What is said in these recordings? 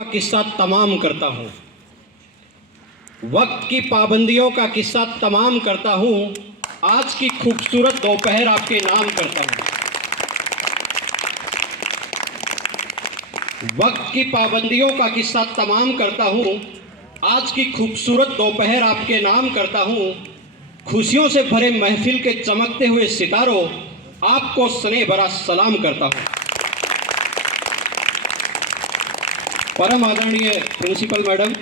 किस्सा तमाम करता हूँ, वक्त की पाबंदियों का किस्सा तमाम करता हूँ, आज की खूबसूरत दोपहर आपके नाम करता हूँ। वक्त की पाबंदियों का किस्सा तमाम करता हूँ, आज की खूबसूरत दोपहर आपके नाम करता हूँ। खुशियों से भरे महफिल के चमकते हुए सितारों, आपको स्नेह भरा सलाम करता हूँ। परम आदरणीय principal madam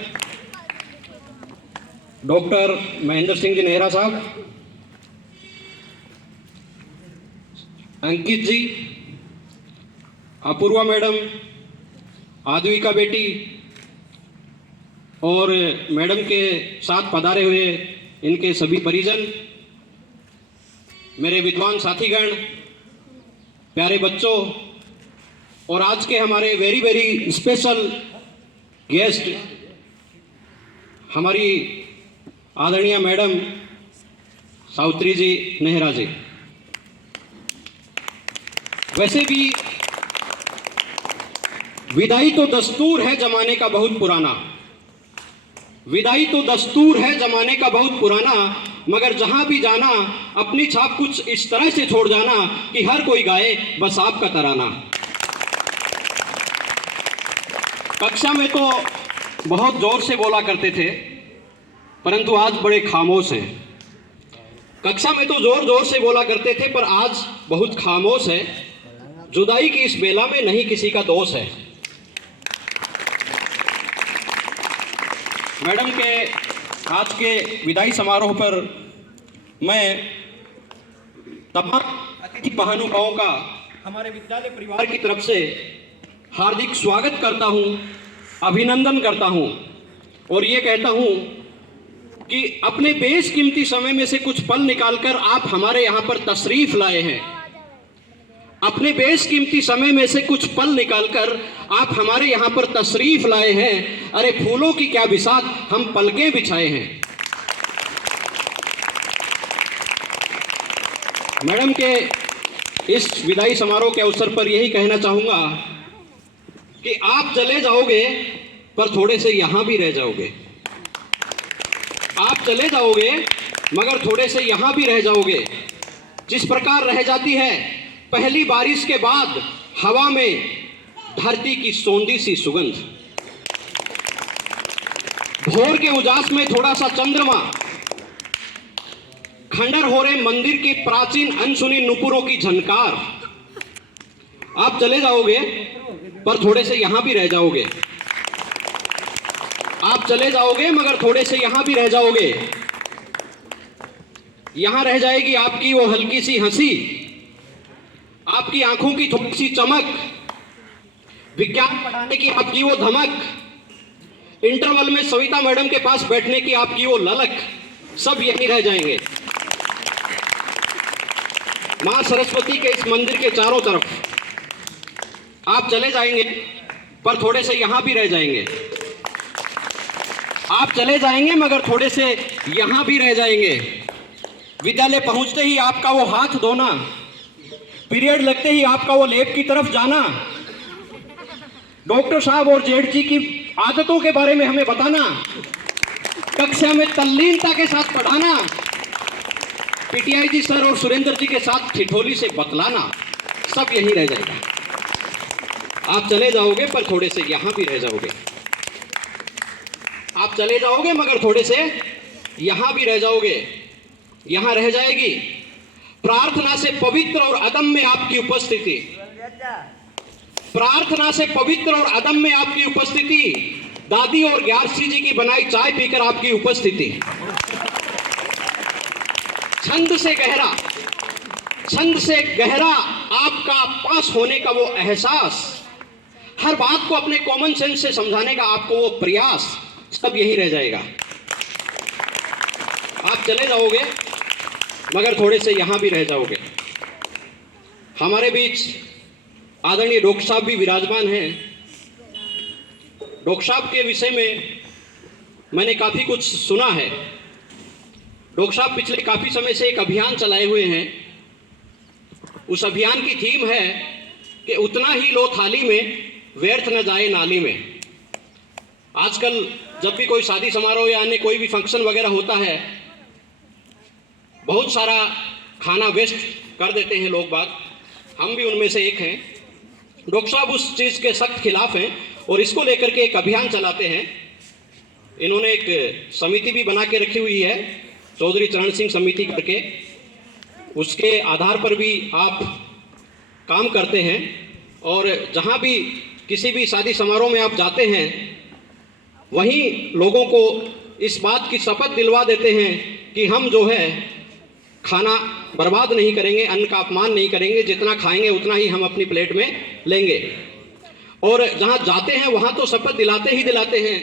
doctor Mahendra Singh ji Nehra साहब, अंकित जी, अपूर्वा मैडम, आद्विका बेटी और मैडम के साथ पधारे हुए इनके सभी परिजन, मेरे विद्वान साथीगण, प्यारे बच्चों और आज के हमारे वेरी वेरी स्पेशल गेस्ट हमारी आदरणीय मैडम सावित्री जी नेहरा जी। वैसे भी विदाई तो दस्तूर है जमाने का बहुत पुराना, विदाई तो दस्तूर है जमाने का बहुत पुराना, मगर जहां भी जाना अपनी छाप कुछ इस तरह से छोड़ जाना कि हर कोई गाए बस आपका तराना। कक्षा में तो बहुत जोर से बोला करते थे, परंतु आज बड़े खामोश हैं। कक्षा में तो जोर जोर से बोला करते थे, पर आज बहुत खामोश है। जुदाई की इस बेला में नहीं किसी का दोष है। मैडम के आज के विदाई समारोह पर मैं तमाम अतिथि महानुभावों का हमारे विद्यालय परिवार की तरफ से हार्दिक स्वागत करता हूं, अभिनंदन करता हूं और ये कहता हूं कि अपने बेशकीमती समय में से कुछ पल निकालकर आप हमारे यहाँ पर तशरीफ लाए हैं। अपने बेशकीमती समय में से कुछ पल निकालकर आप हमारे यहाँ पर तशरीफ लाए हैं। अरे फूलों की क्या बिसात, हम पलकें बिछाए हैं। मैडम के इस विदाई समारोह के अवसर पर यही कहना चाहूंगा कि आप चले जाओगे पर थोड़े से यहां भी रह जाओगे। आप चले जाओगे मगर थोड़े से यहां भी रह जाओगे। जिस प्रकार रह जाती है पहली बारिश के बाद हवा में धरती की सौंधी सी सुगंध, भोर के उजास में थोड़ा सा चंद्रमा, खंडर हो रहे मंदिर की प्राचीन अनसुनी नुपुरों की झनकार। आप चले जाओगे पर थोड़े से यहां भी रह जाओगे। आप चले जाओगे मगर थोड़े से यहां भी रह जाओगे। यहां रह जाएगी आपकी वो हल्की सी हंसी, आपकी आंखों की थोड़ी सी चमक, विज्ञान पढ़ाने की आपकी वो धमक, इंटरवल में सविता मैडम के पास बैठने की आपकी वो ललक, सब यहीं रह जाएंगे। मां सरस्वती के इस मंदिर के चारों तरफ आप चले जाएंगे पर थोड़े से यहां भी रह जाएंगे। आप चले जाएंगे मगर थोड़े से यहां भी रह जाएंगे। विद्यालय पहुंचते ही आपका वो हाथ धोना, पीरियड लगते ही आपका वो लैब की तरफ जाना, डॉक्टर साहब और जेठ जी की आदतों के बारे में हमें बताना, कक्षा में तल्लीनता के साथ पढ़ाना, पीटीआई जी सर और सुरेंद्र जी के साथ ठिठोली से बतलाना, सब यहीं रह जाएगा। आप चले जाओगे पर थोड़े से यहां भी रह जाओगे। आप चले जाओगे मगर थोड़े से यहां भी रह जाओगे। यहां रह जाएगी प्रार्थना से पवित्र और अदम्य आपकी उपस्थिति, प्रार्थना से पवित्र और अदम्य आपकी उपस्थिति, दादी और ग्यारसी जी की बनाई चाय पीकर आपकी उपस्थिति, छंद से गहरा आपका पास होने का वो एहसास, हर बात को अपने कॉमन सेंस से समझाने का आपको वो प्रयास, सब यही रह जाएगा। आप चले जाओगे मगर थोड़े से यहां भी रह जाओगे। हमारे बीच आदरणीय डॉक्टर साहब भी विराजमान हैं। डॉक्टर साहब के विषय में मैंने काफी कुछ सुना है। डॉक्टर साहब पिछले काफी समय से एक अभियान चलाए हुए हैं। उस अभियान की थीम है कि उतना ही लो थाली में, व्यर्थ न जाए नाली में। आजकल जब भी कोई शादी समारोह या अन्य कोई भी फंक्शन वगैरह होता है, बहुत सारा खाना वेस्ट कर देते हैं लोग बाग। हम भी उनमें से एक हैं। डॉक्टर साहब उस चीज़ के सख्त खिलाफ हैं और इसको लेकर के एक अभियान चलाते हैं। इन्होंने एक समिति भी बना के रखी हुई है, चौधरी चरण सिंह समिति करके। उसके आधार पर भी आप काम करते हैं और जहाँ भी किसी भी शादी समारोह में आप जाते हैं, वहीं लोगों को इस बात की शपथ दिलवा देते हैं कि हम जो है खाना बर्बाद नहीं करेंगे, अन्न का अपमान नहीं करेंगे, जितना खाएंगे उतना ही हम अपनी प्लेट में लेंगे। और जहाँ जाते हैं वहाँ तो शपथ दिलाते ही दिलाते हैं।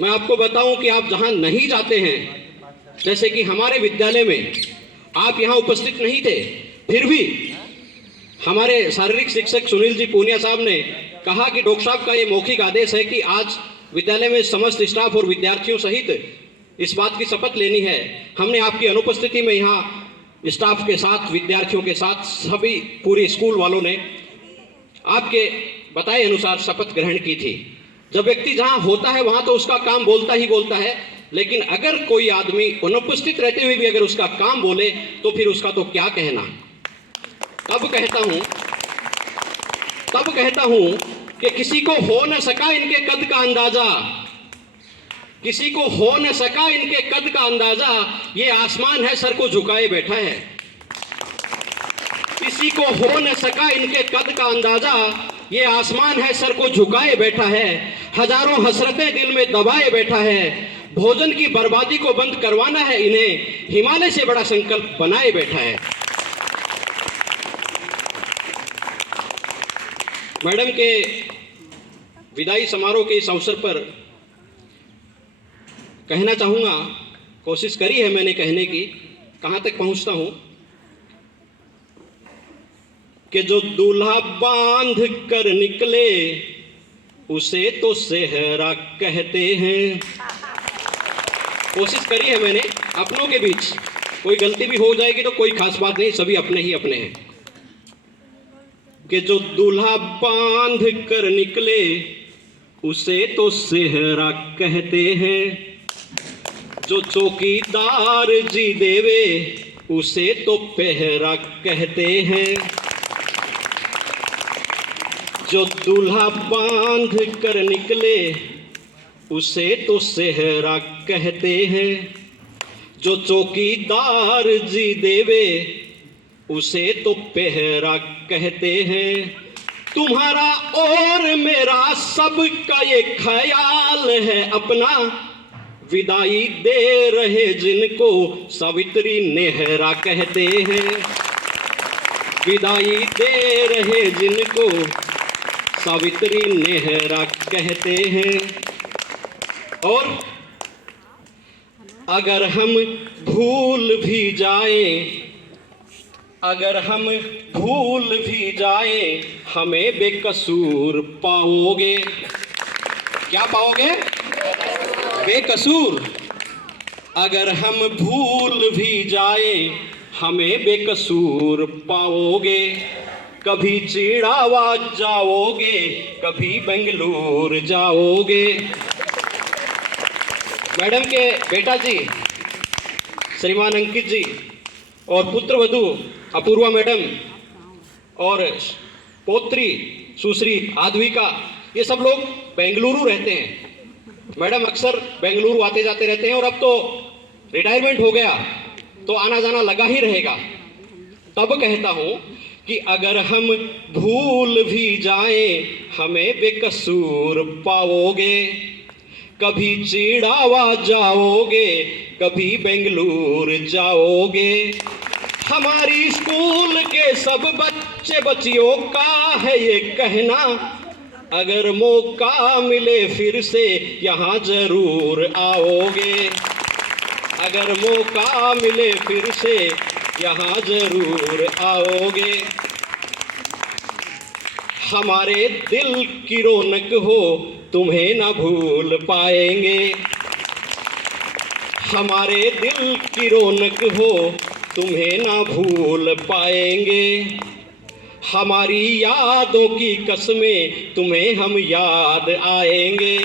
मैं आपको बताऊं कि आप जहाँ नहीं जाते हैं, जैसे कि हमारे विद्यालय में आप यहाँ उपस्थित नहीं थे, फिर भी हमारे शारीरिक शिक्षक सुनील जी पूनिया साहब ने कहा कि डॉक्टर साहब का ये मौखिक आदेश है कि आज विद्यालय में समस्त स्टाफ और विद्यार्थियों सहित इस बात की शपथ लेनी है। हमने आपकी अनुपस्थिति में यहाँ स्टाफ के साथ, विद्यार्थियों के साथ, सभी पूरे स्कूल वालों ने आपके बताए अनुसार शपथ ग्रहण की थी। जब व्यक्ति जहाँ होता है वहाँ तो उसका काम बोलता ही बोलता है, लेकिन अगर कोई आदमी अनुपस्थित रहते हुए भी अगर उसका काम बोले तो फिर उसका तो क्या कहना। तब कहता हूँ कि किसी को हो न सका इनके कद का अंदाजा, किसी को हो न सका इनके कद का अंदाजा, ये आसमान है सर को झुकाए बैठा है। किसी को हो न सका इनके कद का अंदाजा, ये आसमान है सर को झुकाए बैठा है। हजारों हसरतें दिल में दबाए बैठा है। भोजन की बर्बादी को बंद करवाना है इन्हें, हिमालय से बड़ा संकल्प बनाए बैठा है। मैडम के विदाई समारोह के इस अवसर पर कहना चाहूँगा, कोशिश करी है मैंने कहने की, कहाँ तक पहुँचता हूँ कि जो दूल्हा बांध कर निकले उसे तो सेहरा कहते हैं। कोशिश करी है मैंने अपनों के बीच, कोई गलती भी हो जाएगी तो कोई खास बात नहीं, सभी अपने ही अपने हैं। कि जो दूल्हा बांध कर निकले उसे तो सेहरा कहते हैं। जो चौकीदार जी देवे उसे तो पहरा कहते हैं। जो दूल्हा बांध कर निकले उसे तो सेहरा कहते हैं। जो चौकीदार जी देवे उसे तो पहरा कहते हैं। तुम्हारा और मेरा सबका ये ख्याल है अपना, विदाई दे रहे जिनको सावित्री नेहरा कहते हैं। विदाई दे रहे जिनको सावित्री नेहरा कहते हैं। और अगर हम भूल भी जाएं, अगर हम भूल भी जाएं, हमें बेकसूर पाओगे। क्या पाओगे? बेकसूर। अगर हम भूल भी जाएं, हमें बेकसूर पाओगे। कभी चिड़ावा जाओगे, कभी बेंगलुरु जाओगे। मैडम के बेटा जी श्रीमान अंकित जी और पुत्रवधू अपूर्वा मैडम और पौत्री सुश्री आद्विका, ये सब लोग बेंगलुरु रहते हैं। मैडम अक्सर बेंगलुरु आते जाते रहते हैं और अब तो रिटायरमेंट हो गया तो आना जाना लगा ही रहेगा। तब कहता हूँ कि अगर हम भूल भी जाएं, हमें बेकसूर पाओगे। कभी चिड़ावा जाओगे, कभी बेंगलुरु जाओगे। हमारी स्कूल के सब बच्चे बच्चियों का है ये कहना, अगर मौका मिले फिर से यहाँ जरूर आओगे। अगर मौका मिले फिर से यहाँ जरूर आओगे। हमारे दिल की रौनक हो तुम्हें ना भूल पाएंगे। हमारे दिल की रौनक हो तुम्हें ना भूल पाएंगे। हमारी यादों की कसमें तुम्हें हम याद आएंगे।